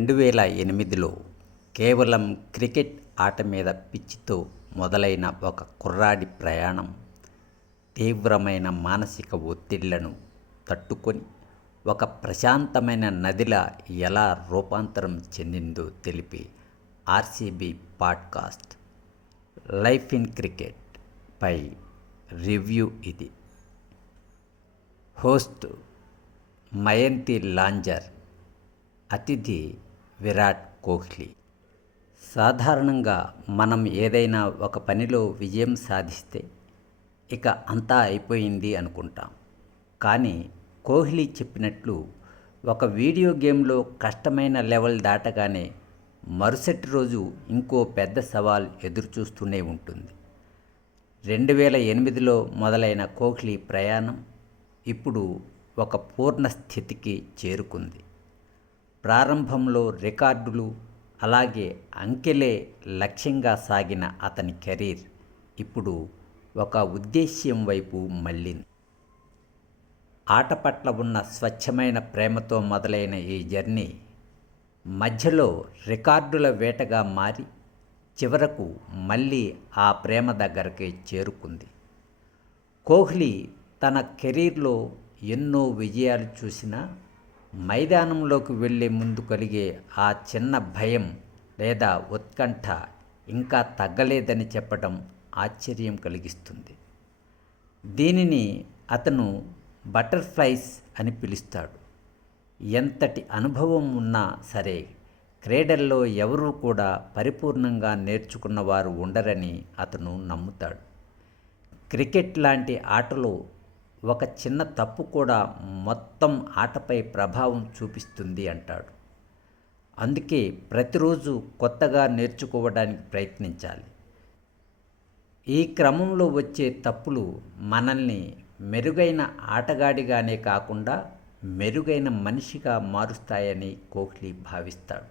2008లో కేవలం క్రికెట్ ఆట మీద పిచ్చితో మొదలైన ఒక కుర్రాడి ప్రయాణం తీవ్రమైన మానసిక ఒత్తిళ్లను తట్టుకొని ఒక ప్రశాంతమైన నదిలా ఎలా రూపాంతరం చెందిందో తెలిపే RCB podcast life in cricket పై రివ్యూ ఇది. హోస్ట్ మయంతి లాంజర్, అతిథి విరాట్ కోహ్లీ. సాధారణంగా మనం ఏదైనా ఒక పనిలో విజయం సాధిస్తే ఇక అంతా అయిపోయింది అనుకుంటాం. కానీ కోహ్లీ చెప్పినట్లు ఒక వీడియో గేమ్లో కష్టమైన లెవెల్ దాటగానే మరుసటి రోజు ఇంకో పెద్ద సవాల్ ఎదురుచూస్తూనే ఉంటుంది. 2008లో మొదలైన కోహ్లీ ప్రయాణం ఇప్పుడు ఒక పూర్ణ స్థితికి చేరుకుంది. ప్రారంభంలో రికార్డులు, అలాగే అంకెలే లక్ష్యంగా సాగిన అతని కెరీర్ ఇప్పుడు ఒక ఉద్దేశ్యం వైపు మళ్ళింది. ఆట పట్ల ఉన్న స్వచ్ఛమైన ప్రేమతో మొదలైన ఈ జర్నీ మధ్యలో రికార్డుల వేటగా మారి చివరకు మళ్ళీ ఆ ప్రేమ దగ్గరికి చేరుకుంది. కోహ్లీ తన కెరీర్లో ఎన్నో విజయాలు చూసినా మైదానంలోకి వెళ్ళే ముందు కలిగే ఆ చిన్న భయం లేదా ఉత్కంఠ ఇంకా తగ్గలేదని చెప్పడం ఆశ్చర్యం కలిగిస్తుంది. దీనిని అతను బటర్ఫ్లైస్ అని పిలుస్తాడు. ఎంతటి అనుభవం ఉన్నా సరే క్రీడల్లో ఎవరూ కూడా పరిపూర్ణంగా నేర్చుకున్నవారు ఉండరని అతను నమ్ముతాడు. క్రికెట్ లాంటి ఆటలో ఒక చిన్న తప్పు కూడా మొత్తం ఆటపై ప్రభావం చూపిస్తుంది అంటాడు. అందుకే ప్రతిరోజు కొత్తగా నేర్చుకోవడానికి ప్రయత్నించాలి. ఈ క్రమంలో వచ్చే తప్పులు మనల్ని మెరుగైన ఆటగాడిగానే కాకుండా మెరుగైన మనిషిగా మారుస్తాయని కోహ్లీ భావిస్తాడు.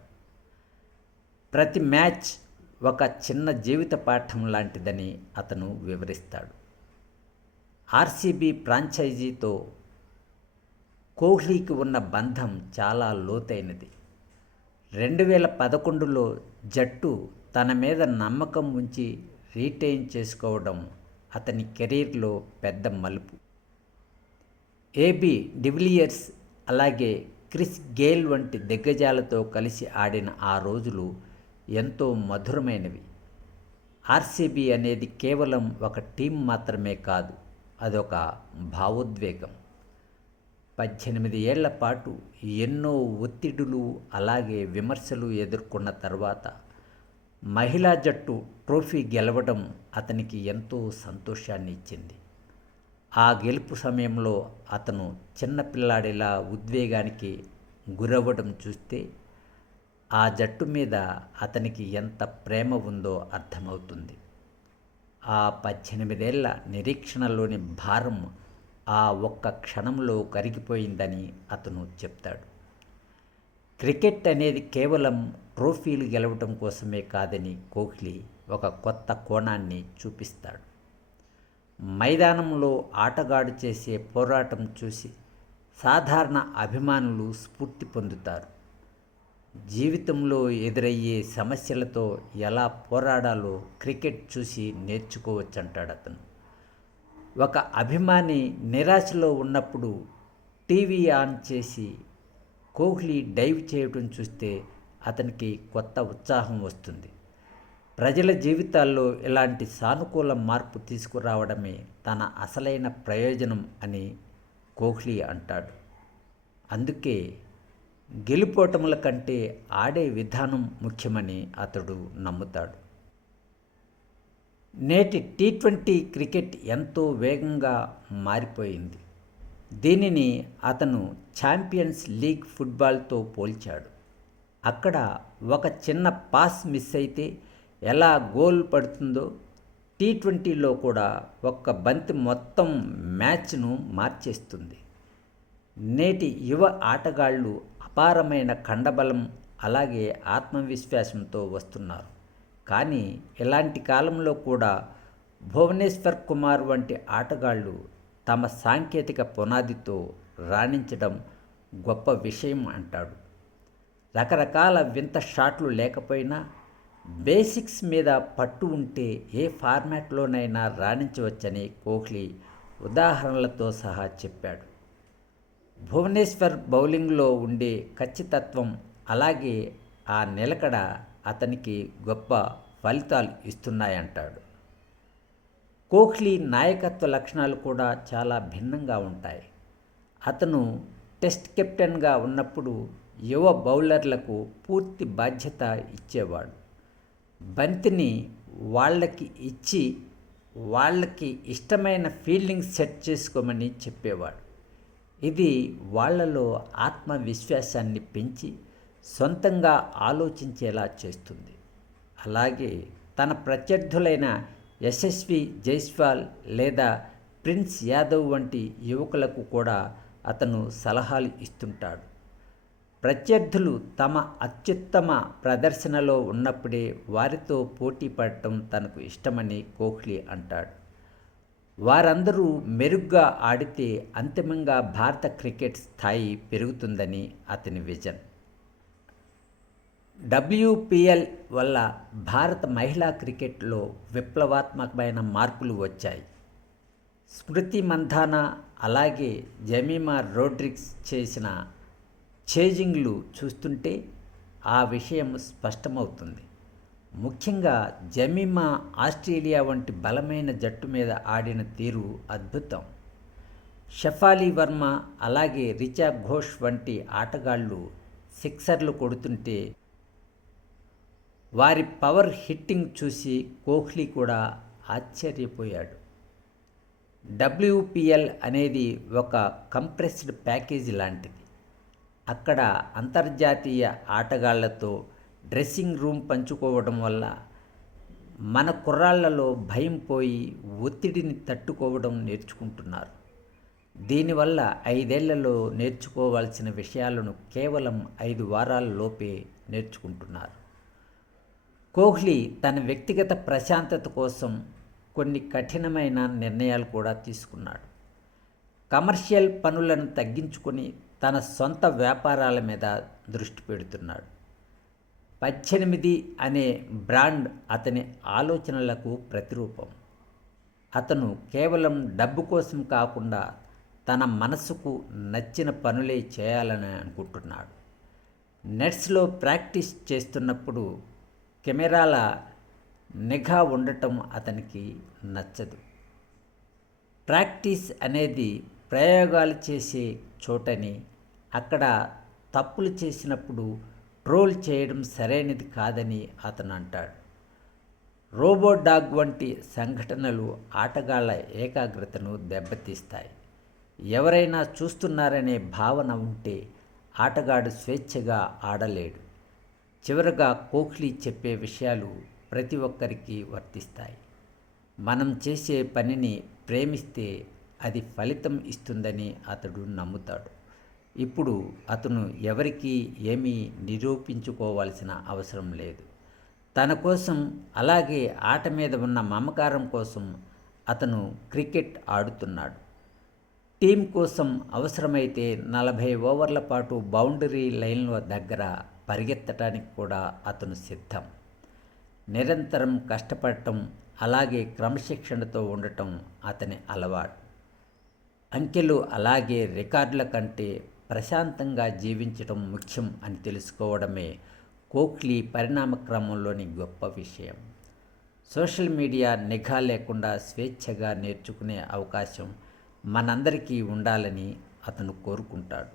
ప్రతి మ్యాచ్ ఒక చిన్న జీవిత పాఠం లాంటిదని అతను వివరిస్తాడు. ఆర్సీబీ ఫ్రాంచైజీతో కోహ్లీకి ఉన్న బంధం చాలా లోతైనది. 2011లో జట్టు తన మీద నమ్మకం ఉంచి రీటైన్ చేసుకోవడం అతని కెరీర్లో పెద్ద మలుపు. ఏబీ డివిలియర్స్, అలాగే క్రిస్ గేల్ వంటి దిగ్గజాలతో కలిసి ఆడిన ఆ రోజులు ఎంతో మధురమైనవి. ఆర్సీబీ అనేది కేవలం ఒక టీం మాత్రమే కాదు, అదొక భావోద్వేగం. 18 ఏళ్ల పాటు ఎన్నో ఒత్తిడులు, అలాగే విమర్శలు ఎదుర్కొన్న తర్వాత మహిళా జట్టు ట్రోఫీ గెలవడం అతనికి ఎంతో సంతోషాన్ని ఇచ్చింది. ఆ గెలుపు సమయంలో అతను చిన్నపిల్లాడిలా ఉద్వేగానికి గురవ్వడం చూస్తే ఆ జట్టు మీద అతనికి ఎంత ప్రేమ ఉందో అర్థమవుతుంది. ఆ 18 ఏళ్ల నిరీక్షణలోని భారం ఆ ఒక్క క్షణంలో కరిగిపోయిందని అతను చెప్తాడు. క్రికెట్ అనేది కేవలం ట్రోఫీలు గెలవడం కోసమే కాదని కోహ్లీ ఒక కొత్త కోణాన్ని చూపిస్తాడు. మైదానంలో ఆటగాడు చేసే పోరాటం చూసి సాధారణ అభిమానులు స్ఫూర్తి పొందుతారు. జీవితంలో ఎదురయ్యే సమస్యలతో ఎలా పోరాడాలో క్రికెట్ చూసి నేర్చుకోవచ్చంటాడు అతను. ఒక అభిమాని నిరాశలో ఉన్నప్పుడు టీవీ ఆన్ చేసి కోహ్లీ డైవ్ చేయడం చూస్తే అతనికి కొత్త ఉత్సాహం వస్తుంది. ప్రజల జీవితాల్లో ఇలాంటి సానుకూల మార్పు తీసుకురావడమే తన అసలైన ప్రయోజనం అని కోహ్లీ అంటాడు. అందుకే గెలుపోటముల కంటే ఆడే విధానం ముఖ్యమని అతడు నమ్ముతాడు. నేటి టీ20 క్రికెట్ ఎంతో వేగంగా మారిపోయింది. దీనిని అతను ఛాంపియన్స్ లీగ్ ఫుట్బాల్తో పోల్చాడు. అక్కడ ఒక చిన్న పాస్ మిస్ అయితే ఎలా గోల్ పడుతుందో టీ20లో కూడా ఒక్క బంతి మొత్తం మ్యాచ్ను మార్చేస్తుంది. నేటి యువ ఆటగాళ్ళు అపారమైన కండబలం, అలాగే ఆత్మవిశ్వాసంతో వస్తున్నారు. కానీ ఇలాంటి కాలంలో కూడా భువనేశ్వర్ కుమార్ వంటి ఆటగాళ్ళు తమ సాంకేతిక పునాదితో రాణించడం గొప్ప విషయం అంటాడు. రకరకాల వింత షాట్లు లేకపోయినా బేసిక్స్ మీద పట్టు ఉంటే ఏ ఫార్మాట్లోనైనా రాణించవచ్చని కోహ్లీ ఉదాహరణలతో సహా చెప్పాడు. భువనేశ్వర్ బౌలింగ్లో ఉండే ఖచ్చితత్వం అలాగే ఆ నిలకడ అతనికి గొప్ప ఫలితాలు ఇస్తున్నాయంటాడు. కోహ్లీ నాయకత్వ లక్షణాలు కూడా చాలా భిన్నంగా ఉంటాయి. అతను టెస్ట్ కెప్టెన్గా ఉన్నప్పుడు యువ బౌలర్లకు పూర్తి బాధ్యత ఇచ్చేవాడు. బంతిని వాళ్ళకి ఇచ్చి వాళ్ళకి ఇష్టమైన ఫీల్డింగ్ సెట్ చేసుకోమని చెప్పేవాడు. ఇది వాళ్ళలో ఆత్మవిశ్వాసాన్ని పెంచి సొంతంగా ఆలోచించేలా చేస్తుంది. అలాగే తన ప్రత్యర్థులైన యశస్వి జైస్వాల్ లేదా ప్రిన్స్ యాదవ్ వంటి యువకులకు కూడా అతను సలహాలు ఇస్తుంటాడు. ప్రత్యర్థులు తమ అత్యుత్తమ ప్రదర్శనలో ఉన్నప్పుడే వారితో పోటీ పడటం తనకు ఇష్టమని కోహ్లీ అంటాడు. వారందరూ మెరుగ్గా ఆడితే అంతిమంగా భారత క్రికెట్ స్థాయి పెరుగుతుందని అతని విజన్. WPL వల్ల భారత మహిళా క్రికెట్లో విప్లవాత్మకమైన మార్పులు వచ్చాయి. స్మృతి మంధానా అలాగే జమీమా రోడ్రిగ్స్ చేసిన చేజింగ్లు చూస్తుంటే ఆ విషయం స్పష్టమవుతుంది. ముఖ్యంగా జమీమా ఆస్ట్రేలియా వంటి బలమైన జట్టు మీద ఆడిన తీరు అద్భుతం. షఫాలి వర్మ అలాగే రిచా ఘోష్ వంటి ఆటగాళ్ళు సిక్సర్లు కొడుతుంటే వారి పవర్ హిట్టింగ్ చూసి కోహ్లీ కూడా ఆశ్చర్యపోయాడు. WPL అనేది ఒక కంప్రెస్డ్ ప్యాకేజీ లాంటిది. అక్కడ అంతర్జాతీయ ఆటగాళ్లతో డ్రెస్సింగ్ రూమ్ పంచుకోవడం వల్ల మన కుర్రాళ్లలో భయం పోయి ఒత్తిడిని తట్టుకోవడం నేర్చుకుంటున్నారు. దీనివల్ల 5 ఏళ్లలో నేర్చుకోవాల్సిన విషయాలను కేవలం 5 వారాల లోపే నేర్చుకుంటున్నారు. కోహ్లీ తన వ్యక్తిగత ప్రశాంతత కోసం కొన్ని కఠినమైన నిర్ణయాలు కూడా తీసుకున్నాడు. కమర్షియల్ పనులను తగ్గించుకొని తన సొంత వ్యాపారాల మీద దృష్టి పెడుతున్నాడు. 18 అనే బ్రాండ్ అతని ఆలోచనలకు ప్రతిరూపం. అతను కేవలం డబ్బు కోసం కాకుండా తన మనసుకు నచ్చిన పనులే చేయాలని అనుకుంటున్నాడు. నెట్స్లో ప్రాక్టీస్ చేస్తున్నప్పుడు కెమెరాల నిఘా ఉండటం అతనికి నచ్చదు. ప్రాక్టీస్ అనేది ప్రయోగాలు చేసే చోటని, అక్కడ తప్పులు చేసినప్పుడు ట్రోల్ చేయడం సరైనది కాదని అతను అంటాడు. రోబో డాగ్ వంటి సంఘటనలు ఆటగాళ్ల ఏకాగ్రతను దెబ్బతీస్తాయి. ఎవరైనా చూస్తున్నారనే భావన ఉంటే ఆటగాడు స్వేచ్ఛగా ఆడలేడు. చివరగా కోహ్లీ చెప్పే విషయాలు ప్రతి ఒక్కరికి వర్తిస్తాయి. మనం చేసే పనిని ప్రేమిస్తే అది ఫలితం ఇస్తుందని అతడు నమ్ముతాడు. ఇప్పుడు అతను ఎవరికీ ఏమీ నిరూపించుకోవాల్సిన అవసరం లేదు. తన కోసం అలాగే ఆట మీద ఉన్న మమకారం కోసం అతను క్రికెట్ ఆడుతున్నాడు. టీం కోసం అవసరమైతే 40 ఓవర్ల పాటు బౌండరీ లైన్ల దగ్గర పరిగెత్తడానికి కూడా అతను సిద్ధం. నిరంతరం కష్టపడటం అలాగే క్రమశిక్షణతో ఉండటం అతని అలవాటు. అంకెలు అలాగే రికార్డుల కంటే ప్రశాంతంగా జీవించడం ముఖ్యం అని తెలుసుకోవడమే కోహ్లీ పరిణామ క్రమంలోని గొప్ప విషయం. సోషల్ మీడియా నిఘా లేకుండా స్వేచ్ఛగా నేర్చుకునే అవకాశం మనందరికీ ఉండాలని అతను కోరుకుంటాడు.